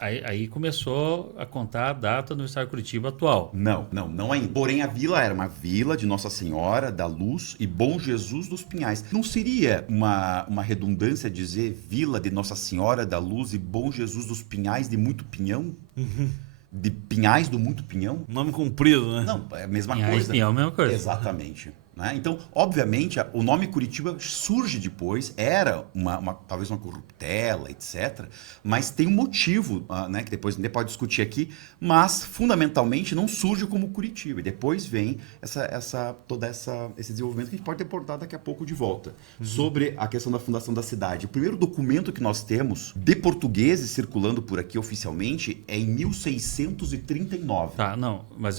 Aí começou a contar a data do aniversário de Curitiba atual. Não ainda. Porém, a vila era uma vila de Nossa Senhora da Luz e Bom Jesus dos Pinhais. Não seria uma redundância dizer Vila de Nossa Senhora da Luz e Bom Jesus dos Pinhais de Muito Pinhão? De Pinhais do Muito Pinhão? Nome comprido, né? Não, é a mesma Pinhais, coisa. Pinhal, a mesma coisa. Exatamente. Né? Então, obviamente, o nome Curitiba surge depois, era talvez uma corruptela, etc. Mas tem um motivo, né, que depois a gente pode discutir aqui, mas fundamentalmente não surge como Curitiba. E depois vem todo esse desenvolvimento que a gente pode abordar daqui a pouco de volta. Sobre a questão da fundação da cidade. O primeiro documento que nós temos de portugueses circulando por aqui oficialmente é em 1639. Tá, não, mas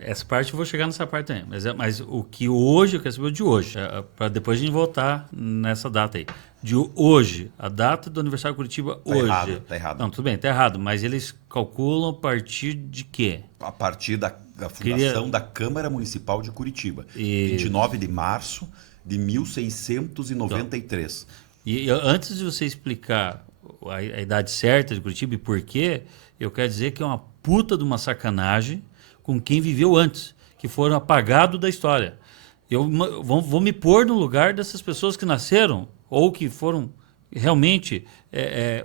essa parte eu vou chegar nessa parte também. Mas o que hoje, eu quero saber o de hoje, para depois a gente voltar nessa data aí. De hoje, a data do aniversário de Curitiba hoje. Tá errado. Não, tudo bem, tá errado, mas eles calculam a partir de quê? A partir da fundação da Câmara Municipal de Curitiba, 29 de março de 1693. E antes de você explicar a idade certa de Curitiba e por quê, eu quero dizer que é uma puta de uma sacanagem com quem viveu antes, que foram apagados da história. Eu vou me pôr no lugar dessas pessoas que nasceram ou que foram realmente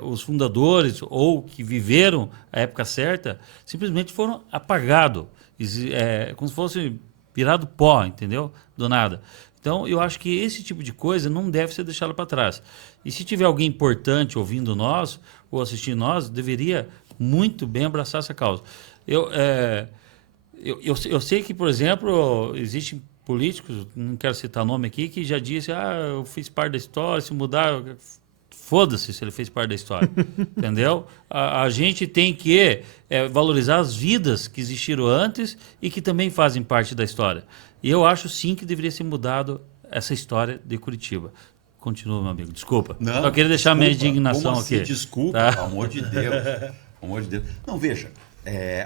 os fundadores ou que viveram a época certa, simplesmente foram apagados, como se fosse virado pó, entendeu? Do nada. Então, eu acho que esse tipo de coisa não deve ser deixado para trás. E se tiver alguém importante ouvindo nós ou assistindo nós, deveria muito bem abraçar essa causa. Eu sei que, por exemplo, existem políticos, não quero citar nome aqui, que já disse, eu fiz parte da história, se mudar, foda-se se ele fez parte da história, entendeu? A gente tem que valorizar as vidas que existiram antes e que também fazem parte da história. E eu acho sim que deveria ser mudado essa história de Curitiba. Continua, meu amigo, desculpa. Não, só queria deixar minha indignação como assim? aqui. Desculpa, Tá? pelo amor de Deus. Pelo amor de Deus. Não, veja,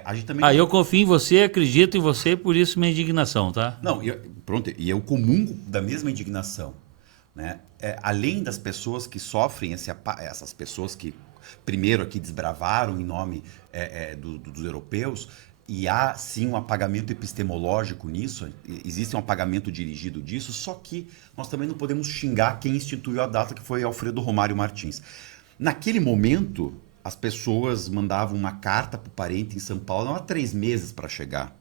a gente também... Eu confio em você, acredito em você, por isso minha indignação, tá? Não, pronto, e eu comungo da mesma indignação. Né? Além das pessoas que sofrem, essas pessoas que primeiro aqui desbravaram em nome dos europeus, e há sim um apagamento epistemológico nisso, existe um apagamento dirigido disso, só que nós também não podemos xingar quem instituiu a data, que foi Alfredo Romário Martins. Naquele momento, as pessoas mandavam uma carta para o parente em São Paulo, não há 3 meses para chegar.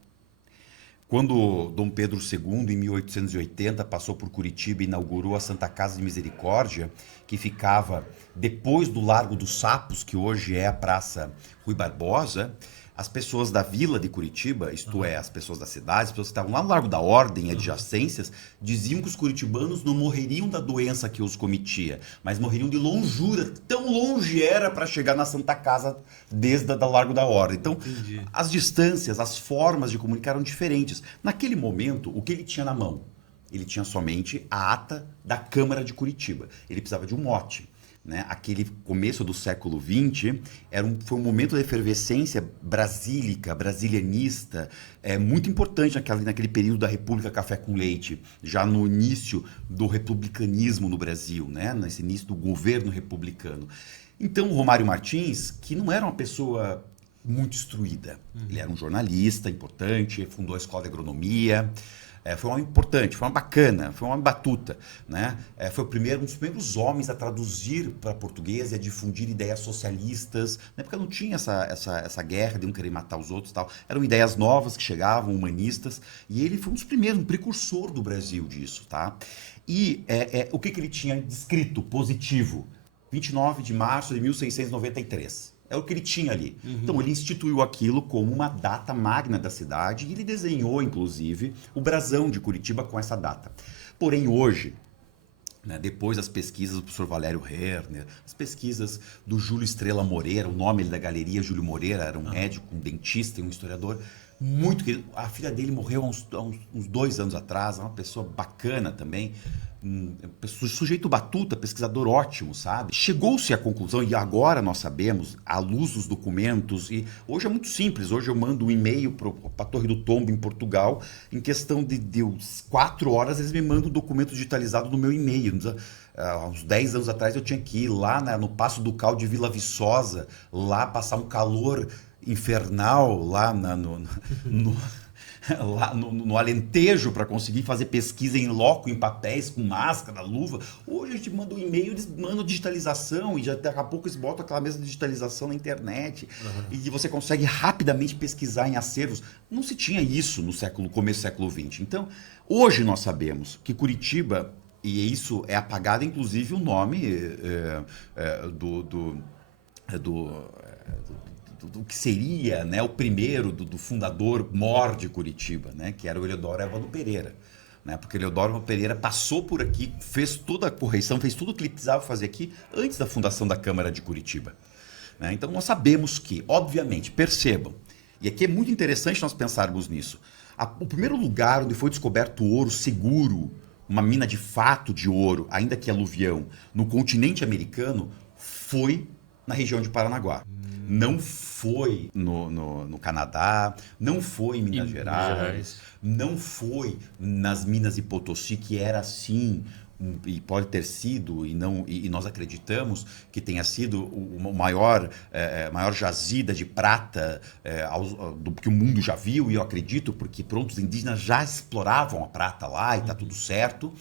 Quando Dom Pedro II, em 1880, passou por Curitiba e inaugurou a Santa Casa de Misericórdia, que ficava depois do Largo dos Sapos, que hoje é a Praça Rui Barbosa, as pessoas da vila de Curitiba, isto é, as pessoas da cidade, as pessoas que estavam lá no Largo da Ordem e adjacências, diziam que os curitibanos não morreriam da doença que os cometia, mas morreriam de longura. Tão longe era para chegar na Santa Casa desde o Largo da Ordem. Então, as distâncias, as formas de comunicar eram diferentes. Naquele momento, o que ele tinha na mão? Ele tinha somente a ata da Câmara de Curitiba. Ele precisava de um mote. Né? Aquele começo do século XX foi um momento de efervescência brasílica, brasilianista, muito importante naquele período da República Café com Leite, já no início do republicanismo no Brasil, né? Nesse início do governo republicano. Então, o Romário Martins, que não era uma pessoa muito instruída, ele era um jornalista importante, fundou a Escola de Agronomia. Foi um homem importante, foi uma bacana, foi uma batuta. Né? Foi um dos primeiros homens a traduzir para português e a difundir ideias socialistas. Na época não tinha essa guerra de um querer matar os outros e tal. Eram ideias novas que chegavam, humanistas. E ele foi um dos primeiros, um precursor do Brasil disso. Tá? E o que ele tinha descrito positivo? 29 de março de 1693. É o que ele tinha ali. Então, ele instituiu aquilo como uma data magna da cidade e ele desenhou, inclusive, o brasão de Curitiba com essa data. Porém, hoje, né, depois das pesquisas do professor Valério Herner, as pesquisas do Júlio Estrela Moreira, o nome da galeria, Júlio Moreira, era um médico, um dentista e um historiador, muito querido. A filha dele morreu há uns 2 anos atrás, uma pessoa bacana também. sujeito batuta, pesquisador ótimo, sabe? Chegou-se à conclusão, e agora nós sabemos, à luz dos documentos, e hoje é muito simples, hoje eu mando um e-mail para a Torre do Tombo, em Portugal, em questão de 4 horas eles me mandam um documento digitalizado no meu e-mail. Há uns 10 anos atrás eu tinha que ir lá no Paço do Cal de Vila Viçosa, lá passar um calor infernal, lá lá no Alentejo para conseguir fazer pesquisa em loco, em papéis, com máscara, luva. Hoje a gente manda um e-mail, eles mandam digitalização e já daqui a pouco eles botam aquela mesma digitalização na internet e você consegue rapidamente pesquisar em acervos. Não se tinha isso no começo do século XX. Então, hoje nós sabemos que Curitiba, e isso é apagado, inclusive, o nome do que seria, né, o primeiro do fundador mor de Curitiba, né, que era o Eleodoro Evano Pereira. Né, porque o Eleodoro Evano Pereira passou por aqui, fez toda a correção, fez tudo o que ele precisava fazer aqui antes da fundação da Câmara de Curitiba. Né? Então nós sabemos que, obviamente, percebam, e aqui é muito interessante nós pensarmos nisso, o primeiro lugar onde foi descoberto ouro seguro, uma mina de fato de ouro, ainda que aluvião, no continente americano, foi na região de Paranaguá. Não foi no Canadá, não foi em Minas Gerais, não foi nas Minas de Potosí, que era assim, e pode ter sido, e nós acreditamos que tenha sido o maior jazida de prata que o mundo já viu, e eu acredito, porque pronto, os indígenas já exploravam a prata lá e está tudo certo.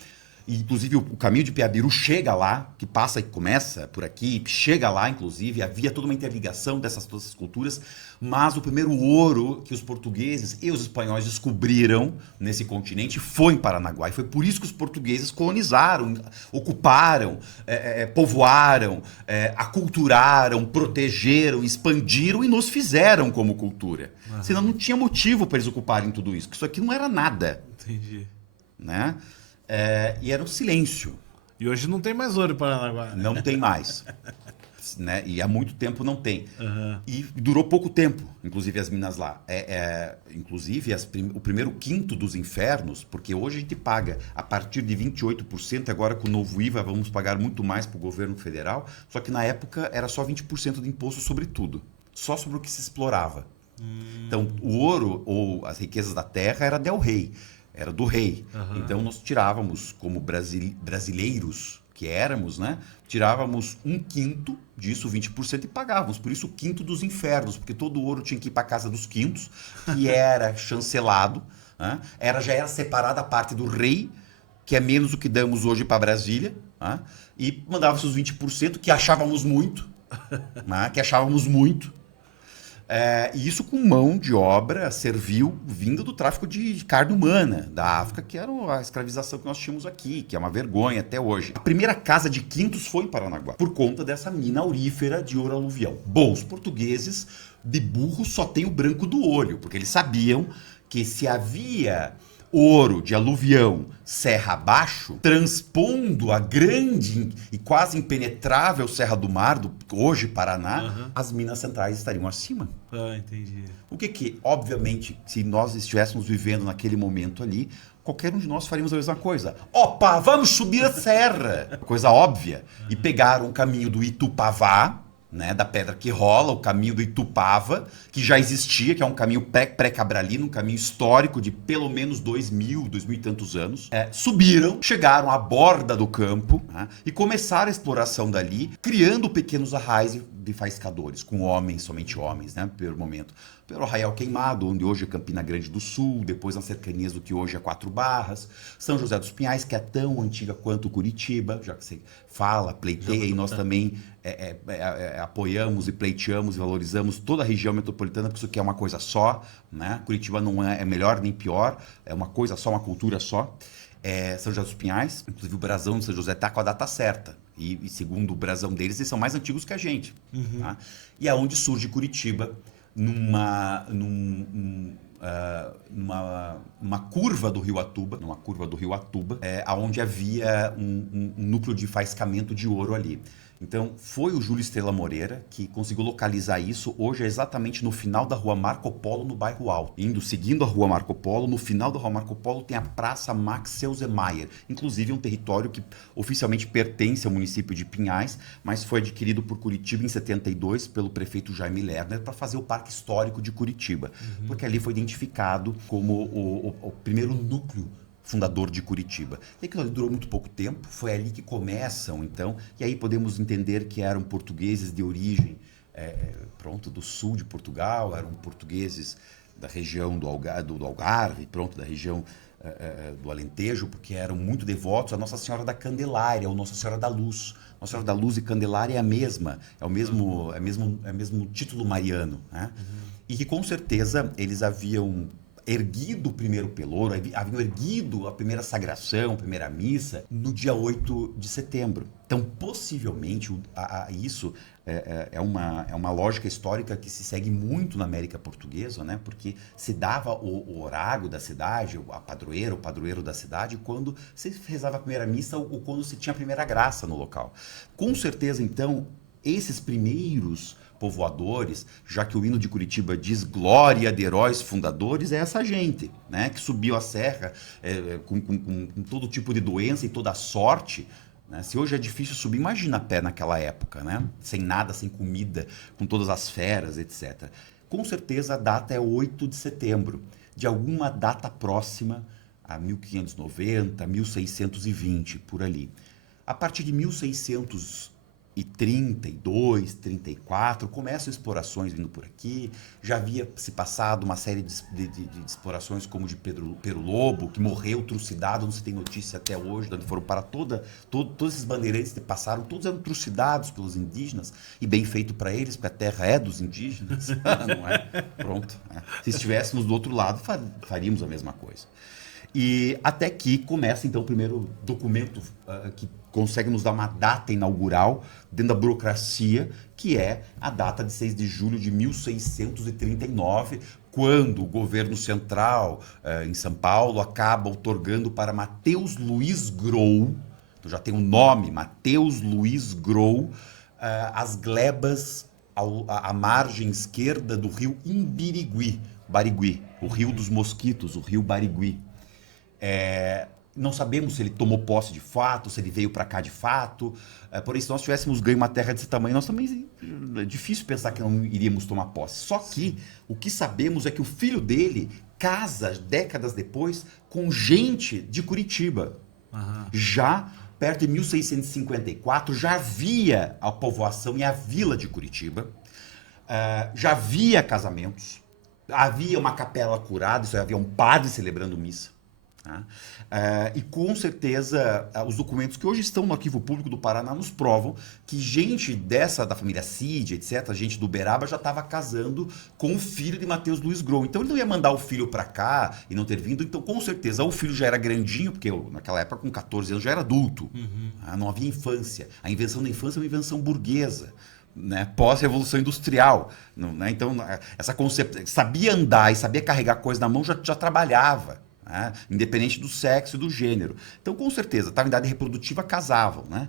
E, inclusive, o caminho de Piabiru chega lá, que passa e começa por aqui, chega lá, inclusive, havia toda uma interligação todas essas culturas, mas o primeiro ouro que os portugueses e os espanhóis descobriram nesse continente foi em Paranaguá, e foi por isso que os portugueses colonizaram, ocuparam, povoaram, aculturaram, protegeram, expandiram e nos fizeram como cultura. Senão não tinha motivo para eles ocuparem tudo isso, porque isso aqui não era nada. Entendi. Né? E era um silêncio. E hoje não tem mais ouro em Paranaguá. Né? Não tem mais. Né? E há muito tempo não tem. E durou pouco tempo, inclusive as minas lá. Inclusive o primeiro quinto dos infernos, porque hoje a gente paga a partir de 28%, agora com o novo IVA vamos pagar muito mais para o governo federal, só que na época era só 20% de imposto sobre tudo, só sobre o que se explorava. Então o ouro ou as riquezas da terra era del rei. Era do rei. Então nós tirávamos, como brasileiros que éramos, né? Tirávamos 1/5 disso, 20%, e pagávamos. Por isso o quinto dos infernos, porque todo o ouro tinha que ir para a casa dos quintos, que era chancelado, né? Já era separada a parte do rei, que é menos do que damos hoje para Brasília, né? E mandava-se os 20%, que achávamos muito, né? E isso com mão de obra servil vinda do tráfico de carne humana da África, que era a escravização que nós tínhamos aqui, que é uma vergonha até hoje. A primeira casa de quintos foi em Paranaguá, por conta dessa mina aurífera de ouro aluvial. Bom, os portugueses de burro só têm o branco do olho, porque eles sabiam que se havia ouro de aluvião serra abaixo, transpondo a grande e quase impenetrável Serra do Mar, hoje Paraná, as minas centrais estariam acima. Entendi. O que, obviamente, se nós estivéssemos vivendo naquele momento ali, qualquer um de nós faríamos a mesma coisa. Opa, vamos subir a serra! Coisa óbvia. E pegaram o caminho do Itupavá, né, da Pedra que Rola, o caminho do Itupava, que já existia, que é um caminho pré-cabralino, um caminho histórico de pelo menos 2.000 e tantos anos. Subiram, chegaram à borda do campo, né, e começaram a exploração dali, criando pequenos arraiais de faiscadores, com homens, somente homens, né, no primeiro momento. Pelo Arraial Queimado, onde hoje é Campina Grande do Sul, depois nas cercanias do que hoje é Quatro Barras, São José dos Pinhais, que é tão antiga quanto Curitiba, já que você fala, pleiteia, e nós também apoiamos e pleiteamos e valorizamos toda a região metropolitana, porque isso aqui é uma coisa só, né? Curitiba não é melhor nem pior, é uma coisa só, uma cultura só. São José dos Pinhais, inclusive o brasão de São José está com a data certa. E segundo o brasão deles, eles são mais antigos que a gente. Tá? E é onde surge Curitiba, numa curva do Rio Atuba, onde havia um núcleo de faiscamento de ouro ali. Então, foi o Júlio Estrela Moreira que conseguiu localizar isso. Hoje é exatamente no final da rua Marco Polo, no bairro Alto. Seguindo a rua Marco Polo, no final da rua Marco Polo tem a Praça Max Seusemeyer. Inclusive, um território que oficialmente pertence ao município de Pinhais, mas foi adquirido por Curitiba em 72 pelo prefeito Jaime Lerner para fazer o Parque Histórico de Curitiba. Porque ali foi identificado como o primeiro núcleo fundador de Curitiba. E aquilo ali durou muito pouco tempo, foi ali que começam, então, e aí podemos entender que eram portugueses de origem, do sul de Portugal, eram portugueses da região do Algarve, da região do Alentejo, porque eram muito devotos a Nossa Senhora da Candelária, ou Nossa Senhora da Luz. Nossa Senhora da Luz e Candelária é a mesma, é o mesmo título mariano, né? E que com certeza eles haviam erguido o primeiro pelouro, haviam erguido a primeira sagração, a primeira missa, no dia 8 de setembro. Então, possivelmente, isso é uma lógica histórica que se segue muito na América Portuguesa, né? Porque se dava o horário da cidade, o padroeiro da cidade, quando se rezava a primeira missa ou quando se tinha a primeira graça no local. Com certeza, então, esses primeiros povoadores, já que o hino de Curitiba diz glória de heróis fundadores, é essa gente, né, que subiu a serra com todo tipo de doença e toda a sorte, né? Se hoje é difícil subir, imagina a pé naquela época, né? Sem nada, sem comida, com todas as feras, etc. Com certeza a data é 8 de setembro, de alguma data próxima a 1590, 1620, por ali. A partir de 1632, 34, começam explorações vindo por aqui. Já havia se passado uma série de explorações, como de Pedro Lobo, que morreu trucidado, não se tem notícia até hoje, de onde foram para todos esses bandeirantes que passaram, todos eram trucidados pelos indígenas, e bem feito para eles, porque a terra é dos indígenas, não é? Pronto. Se estivéssemos do outro lado, faríamos a mesma coisa. E até que começa, então, o primeiro documento que consegue nos dar uma data inaugural dentro da burocracia, que é a data de 6 de julho de 1639, quando o governo central, em São Paulo, acaba outorgando para Mateus Luiz Grou, então já tem um nome, Mateus Luiz Grou, as glebas à margem esquerda do rio Barigui, o rio dos mosquitos, o rio Barigui. Não sabemos se ele tomou posse de fato, se ele veio para cá de fato. Porém, se nós tivéssemos ganho uma terra desse tamanho, nós também é difícil pensar que não iríamos tomar posse. Só que o que sabemos é que o filho dele casa, décadas depois, com gente de Curitiba. Já perto de 1654, já havia a povoação e a vila de Curitiba. Já havia casamentos. Havia uma capela curada, isso havia um padre celebrando missa. E com certeza os documentos que hoje estão no Arquivo Público do Paraná nos provam que gente da família Cid, etc., gente do Uberaba, já estava casando com o filho de Mateus Luiz Grou. Então ele não ia mandar o filho para cá e não ter vindo. Então, com certeza, o filho já era grandinho, porque naquela época, com 14 anos, já era adulto. Não havia infância. A invenção da infância é uma invenção burguesa, né, pós-revolução industrial, né? Então, essa concepção, sabia andar e sabia carregar coisa na mão, já trabalhava, né? Independente do sexo e do gênero. Então, com certeza, estava em idade reprodutiva, casavam, né?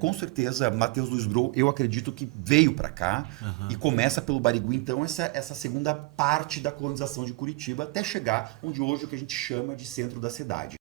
Com certeza, Mateus Luiz Grou, eu acredito que veio para cá e começa pelo Barigui, então, essa segunda parte da colonização de Curitiba, até chegar onde hoje é o que a gente chama de centro da cidade.